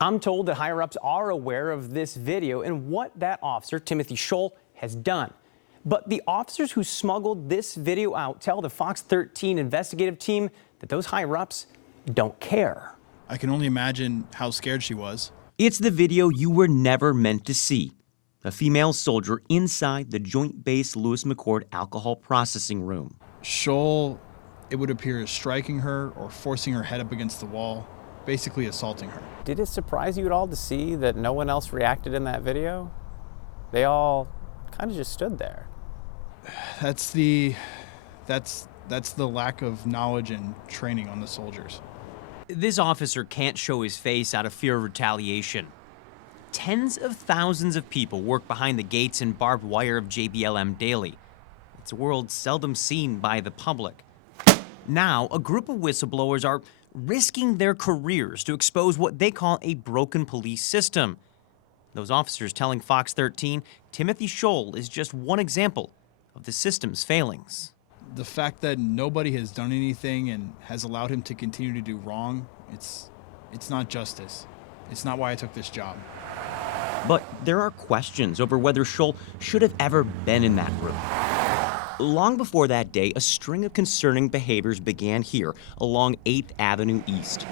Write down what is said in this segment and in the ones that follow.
I'm told that higher-ups are aware of this video and what that officer, Timothy Scholl, has done. But the officers who smuggled this video out tell the Fox 13 investigative team that those higher-ups don't care. I can only imagine how scared she was. It's the video you were never meant to see. A female soldier inside the Joint Base Lewis-McChord alcohol processing room. Scholl, it would appear, is striking her or forcing her head up against the wall, basically assaulting her. Did it surprise you at all to see that no one else reacted in that video? They all kind of just stood there. That's the lack of knowledge and training on the soldiers. This officer can't show his face out of fear of retaliation. Tens of thousands of people work behind the gates and barbed wire of JBLM daily. It's a world seldom seen by the public. Now, a group of whistleblowers are risking their careers to expose what they call a broken police system. Those officers telling Fox 13 Timothy Scholl is just one example of the system's failings. The fact that nobody has done anything and has allowed him to continue to do wrong, it's not justice. It's not why I took this job. But there are questions over whether Scholl should have ever been in that room. Long before that day, a string of concerning behaviors began here along 8th Avenue East.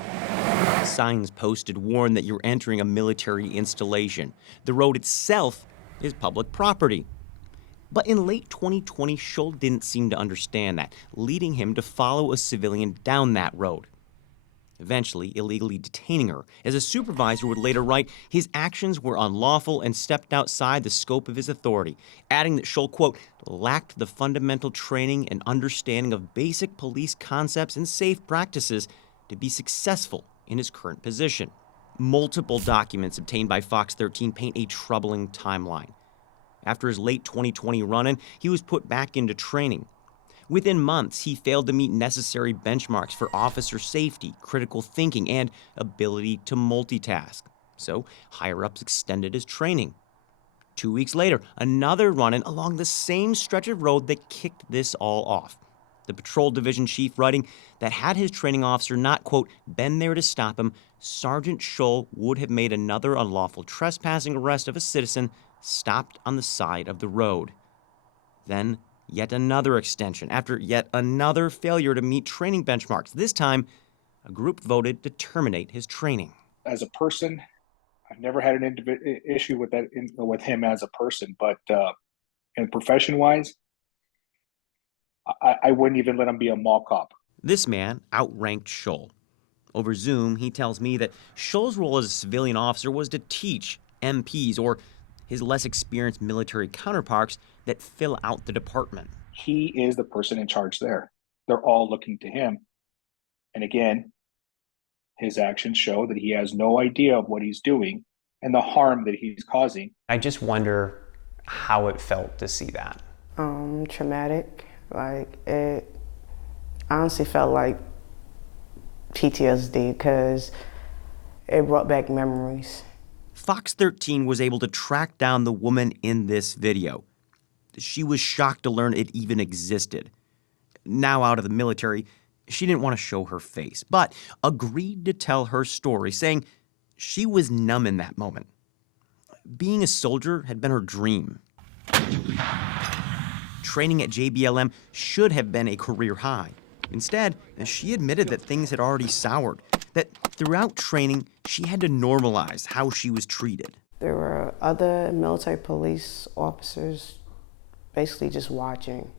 Signs posted warn that you're entering a military installation. The road itself is public property. But in late 2020, Scholl didn't seem to understand that, leading him to follow a civilian down that road, eventually illegally detaining her. As a supervisor would later write, his actions were unlawful and stepped outside the scope of his authority, adding that Scholl, quote, lacked the fundamental training and understanding of basic police concepts and safe practices to be successful in his current position. Multiple documents obtained by Fox 13 paint a troubling timeline. After his late 2020 run-in, he was put back into training. Within months, he failed to meet necessary benchmarks for officer safety, critical thinking, and ability to multitask. So, higher-ups extended his training. 2 weeks later, another run-in along the same stretch of road that kicked this all off. The patrol division chief writing that had his training officer not, quote, been there to stop him, Sergeant Scholl would have made another unlawful trespassing arrest of a citizen stopped on the side of the road. Then, yet another extension after yet another failure to meet training benchmarks. This time, a group voted to terminate his training. As a person, I've never had an issue with that with him as a person, but in profession-wise, I wouldn't even let him be a mall cop. This man outranked Scholl. Over Zoom, he tells me that Scholl's role as a civilian officer was to teach MPs or his less experienced military counterparts that fill out the department. He is the person in charge there. They're all looking to him. And again, his actions show that he has no idea of what he's doing and the harm that he's causing. I just wonder how it felt to see that. Traumatic. Like, it honestly felt like PTSD because it brought back memories. Fox 13 was able to track down the woman in this video. She was shocked to learn it even existed. Now out of the military, she didn't want to show her face, but agreed to tell her story, saying she was numb in that moment. Being a soldier had been her dream. Training at JBLM should have been a career high. Instead, she admitted that things had already soured, that throughout training, she had to normalize how she was treated. There were other military police officers basically just watching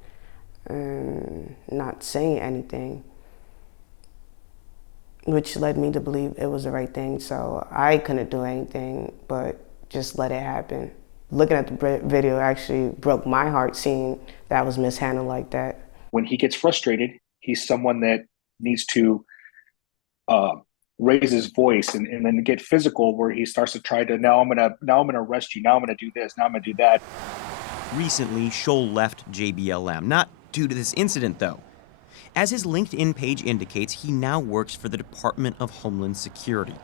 and not saying anything, which led me to believe it was the right thing. So I couldn't do anything but just let it happen. Looking at the video actually broke my heart, seeing that was mishandled like that. When he gets frustrated, he's someone that needs to raise his voice and then get physical, where he starts to try to, now I'm gonna arrest you, now I'm gonna do this, now I'm gonna do that. Recently, Scholl left JBLM, not due to this incident though. As his LinkedIn page indicates, he now works for the Department of Homeland Security.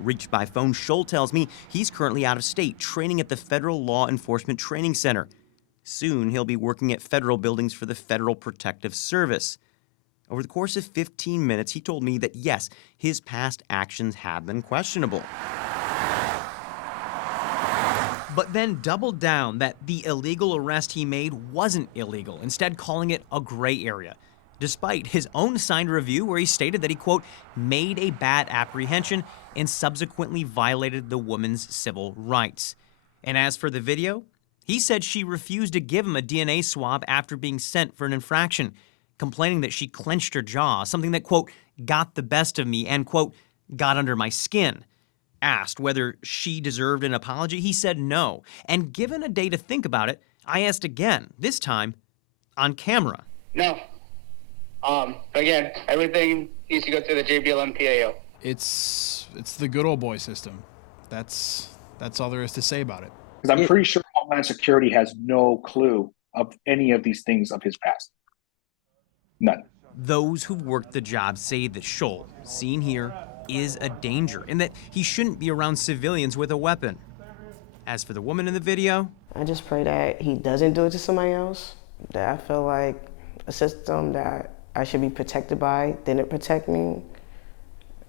Reached by phone, Scholl tells me he's currently out of state, training at the Federal Law Enforcement Training Center. Soon, he'll be working at federal buildings for the Federal Protective Service. Over the course of 15 minutes, he told me that yes, his past actions have been questionable. But then doubled down that the illegal arrest he made wasn't illegal, instead calling it a gray area, despite his own signed review where he stated that he, quote, made a bad apprehension and subsequently violated the woman's civil rights. And as for the video, he said she refused to give him a DNA swab after being sent for an infraction, complaining that she clenched her jaw, something that, quote, got the best of me and, quote, got under my skin. Asked whether she deserved an apology, he said no. And given a day to think about it, I asked again, this time on camera. No. Again, everything needs to go through the JBLM PAO. It's the good old boy system. That's all there is to say about it. Because I'm pretty sure Homeland Security has no clue of any of these things of his past. None. Those who've worked the job say that Scholl, seen here, is a danger and that he shouldn't be around civilians with a weapon. As for the woman in the video, I just pray that he doesn't do it to somebody else, that I feel like a system that I should be protected by didn't protect me.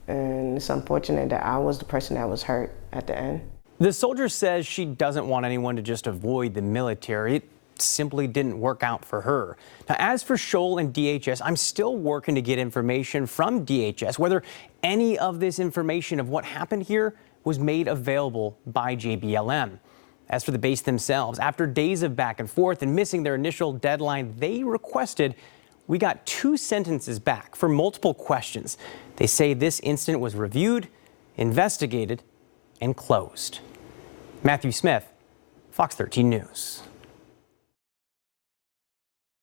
And it's unfortunate that I was the person that was hurt at the end. The soldier says she doesn't want anyone to just avoid the military. It simply didn't work out for her. Now, as for Scholl and DHS, I'm still working to get information from DHS, whether any of this information of what happened here was made available by JBLM. As for the base themselves, after days of back and forth and missing their initial deadline they requested, we got 2 sentences back for multiple questions. They say this incident was reviewed, investigated, and closed. Matthew Smith, Fox 13 News.